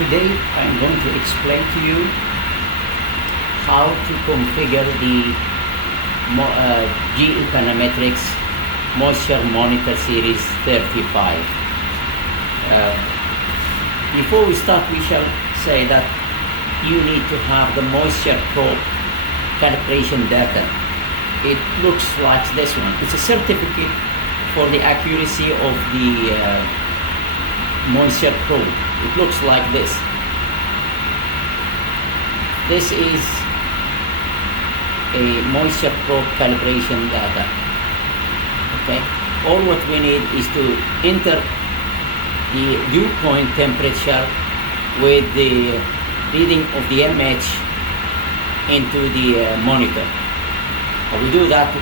Today I'm going to explain to you how to configure the GE Panametrics Moisture Monitor Series 35. Before we start, we shall say that you need to have the moisture probe calibration data. It looks like this one. It's a certificate for the accuracy of the moisture probe. It looks like this. This is a moisture probe calibration data. Okay, all what we need is to enter the dew point temperature with the reading of the MH into the monitor. We do that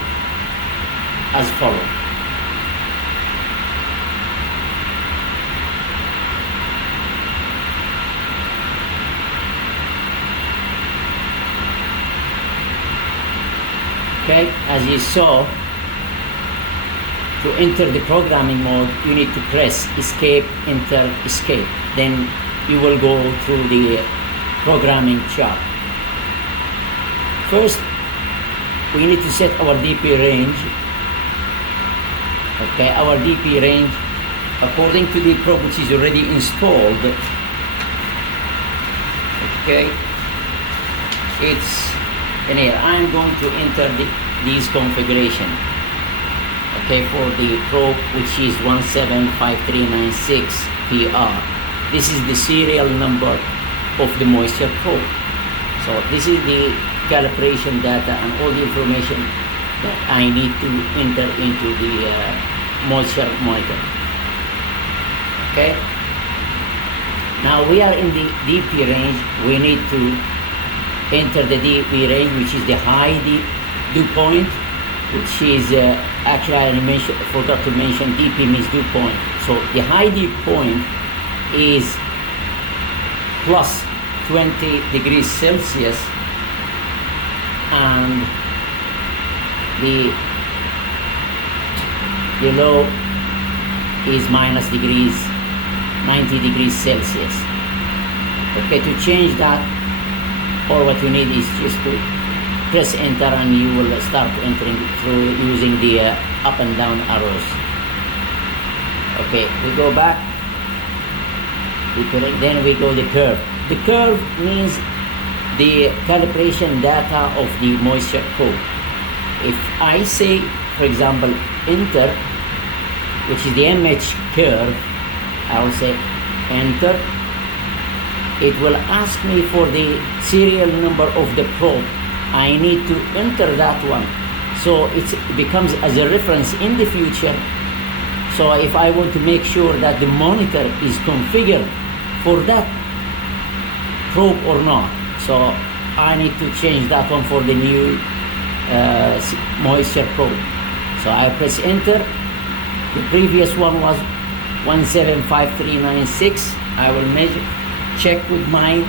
as follows. Okay, as you saw, to enter the programming mode, you need to press escape, enter, escape. Then you will go through the programming chart. First, we need to set our DP range. Okay, our DP range, according to the probe which is already installed, okay, it's in here. I'm going to enter these configuration. Okay, for the probe which is 175396 PR. This is the serial number of the moisture probe. So this is the calibration data and all the information that I need to enter into the moisture monitor. Okay. Now we are in the DP range. We need to enter the DP range, which is the high dew point, which is actually I forgot to mention DP means dew point. So the high dew point is plus 20 degrees Celsius, and the low is minus 90 degrees Celsius. Okay, to change that, all what you need is just to press enter and you will start entering through using the up and down arrows. Okay, we go back, then we go the curve. The curve means the calibration data of the moisture probe. If I say, for example, enter, which is the MH curve, I will say enter. It will ask me for the serial number of the probe. I need to enter that one. So it becomes as a reference in the future. So if I want to make sure that the monitor is configured for that probe or not, so I need to change that one for the new moisture probe. So I press enter. The previous one was 175396. I will check with mine.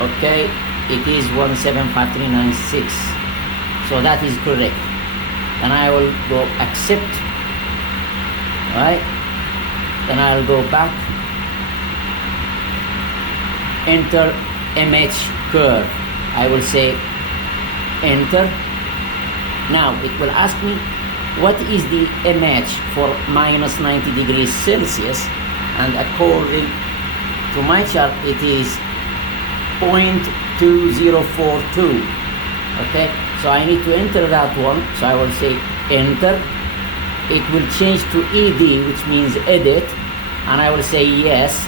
Okay, it is 175396. So that is correct. Then I will go accept. Right? Then I'll go back. Enter MH curve. I will say enter. Now it will ask me what is the MH for minus 90 degrees Celsius, and according to my chart it is 0.2042. Okay, so I need to enter that one. So I will say enter. It will change to ED, which means edit, and I will say yes.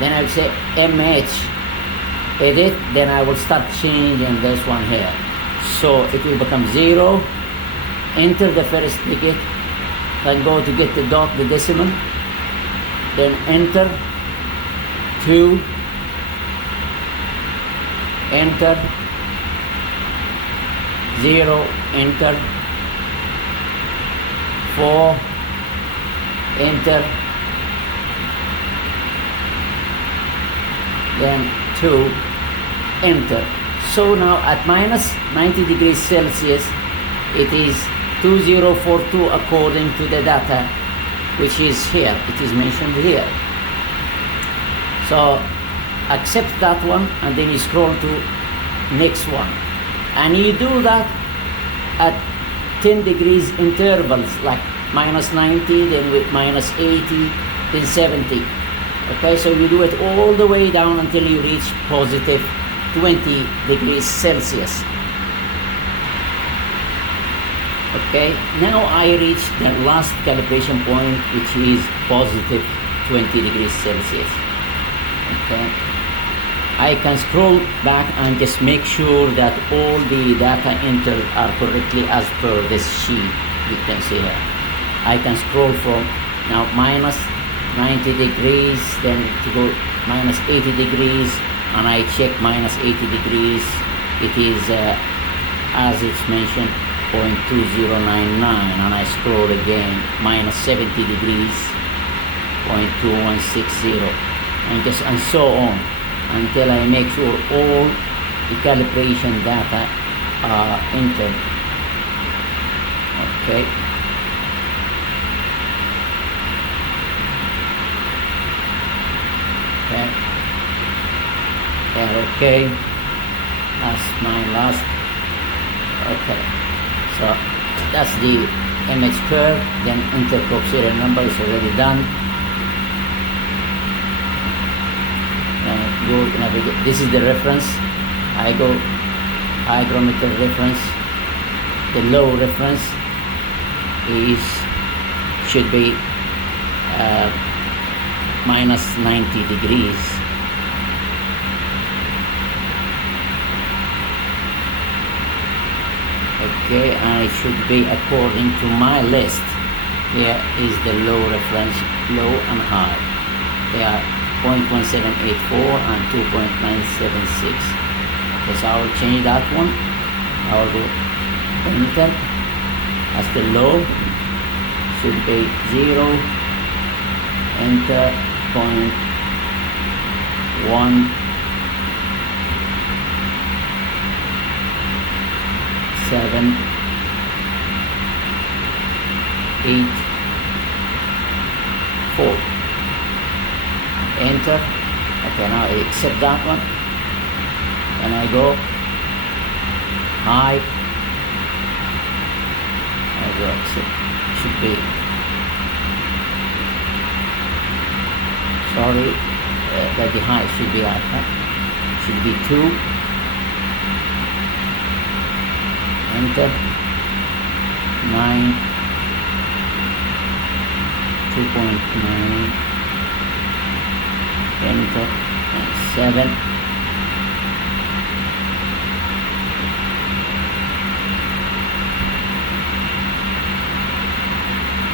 Then I will say MH edit. Then I will start changing this one here. So it will become 0. Enter the first digit. Then go to get the dot, the decimal. Then enter 2. Enter 0. Enter 4. Enter. Then 2. Enter. So now at minus 90 degrees Celsius, it is 2042 according to the data which is here. It is mentioned here. So accept that one, and then you scroll to next one, and you do that at 10 degrees intervals, like minus 90, then with minus 80, then 70. Okay, so you do it all the way down until you reach positive 20 degrees Celsius. Okay, now I reach the last calibration point, which is positive 20 degrees Celsius. Okay, I can scroll back and just make sure that all the data entered are correctly as per this sheet. You can see here. I can scroll from now minus 90 degrees, then to go minus 80 degrees, and I check minus 80 degrees. It is as it's mentioned 0.2099, and I scroll again minus 70 degrees 0.2160, and so on until I make sure all the calibration data are entered. Okay. Okay. Yeah, okay. That's my last. Okay. So that's the image curve. Then enter probe serial number is already done. Go navigate. This is the reference. I go hygrometer reference. The low reference should be minus 90 degrees. Okay, and it should be according to my list. Here is the low reference, low and high. They are 0.1784 and 2.976. Okay, so I will change that one. I will go enter. As the low should be 0. Enter 0.1784. Enter. Okay, now I accept that one, and I go high. I go accept. Should be sorry that the high should be at should be 2. Enter 9. 2.9. Enter 7.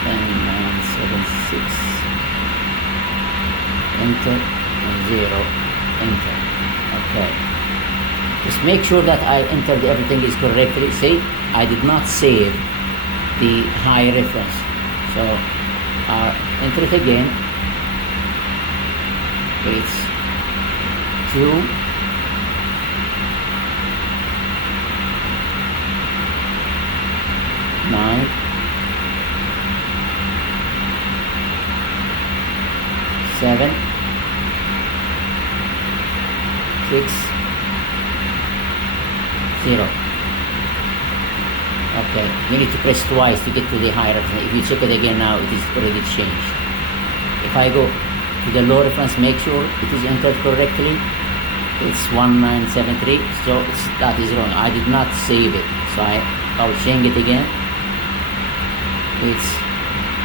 And 976. Enter and 0. Enter. Okay. Just make sure that I entered everything is correctly. See, I did not save the high reference, so enter it again. It's 2. 9. 7. 6. 0. Okay, you need to press twice to get to the high reference. If you check it again now, it is already changed. If I go to the low reference, make sure it is entered correctly. It's 1973, so that is wrong. I did not save it, so I'll change it again. It's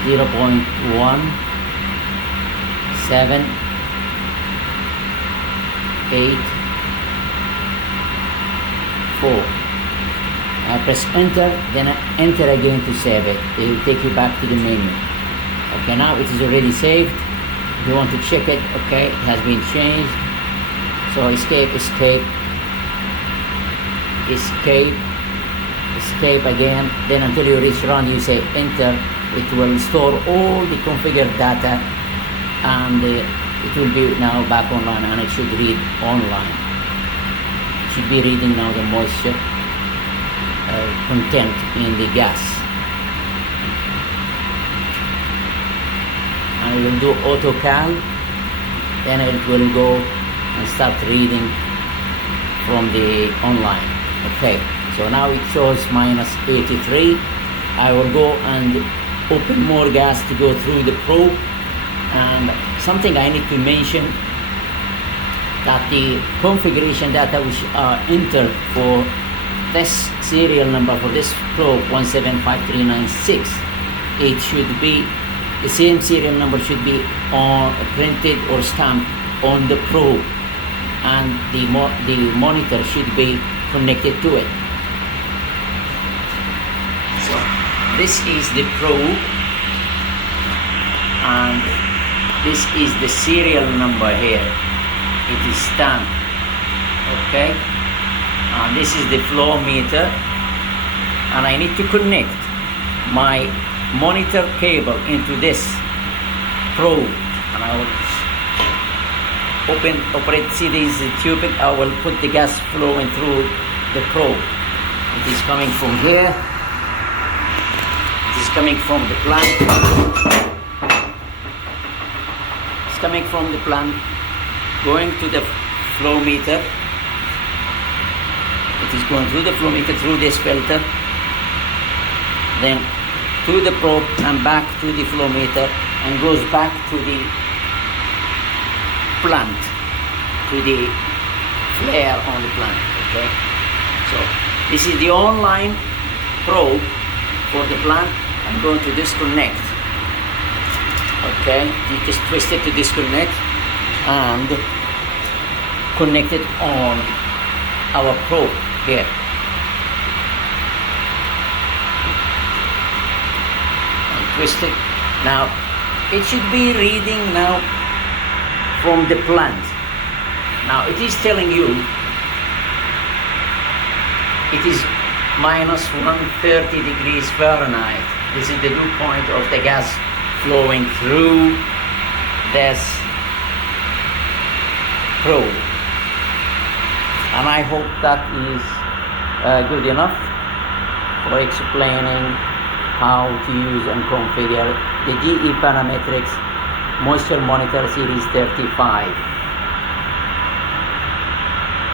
0.1784. I press enter, then I enter again to save it. It will take you back to the menu. Okay, now it is already saved. If you want to check it, okay, it has been changed. So escape, escape, escape, escape again. Then until you reach run, you say enter. It will store all the configured data, and it will be now back online, and it should read online. It should be reading now the moisture content in the gas. I will do AutoCal. then it will go and start reading from the online. Okay, so now it shows minus 83. I will go and open more gas to go through the probe. And something I need to mention, that the configuration data which are entered for this serial number for this probe 175396, it should be the same serial number should be on printed or stamped on the probe, and the monitor should be connected to it. So this is the probe, and this is the serial number here. It is stamped. Okay, and this is the flow meter, and I need to connect my monitor cable into this probe, and I will operate. See this tube, I will put the gas flowing through the probe. It is coming from here, it is coming from the plant, it's coming from the plant, going to the flow meter. It is going through the flow meter, through this filter, then to the probe and back to the flow meter, and goes back to the plant, to the flare on the plant. Okay, so this is the online probe for the plant. I'm going to disconnect. Okay, you just twist it to disconnect and connect it on our probe here. And twist it. Now it should be reading now from the plant. Now it is telling you it is minus 130 degrees Fahrenheit. This is the dew point of the gas flowing through this probe. And I hope that is good enough for explaining how to use and configure the GE Panametrics Moisture Monitor Series 35.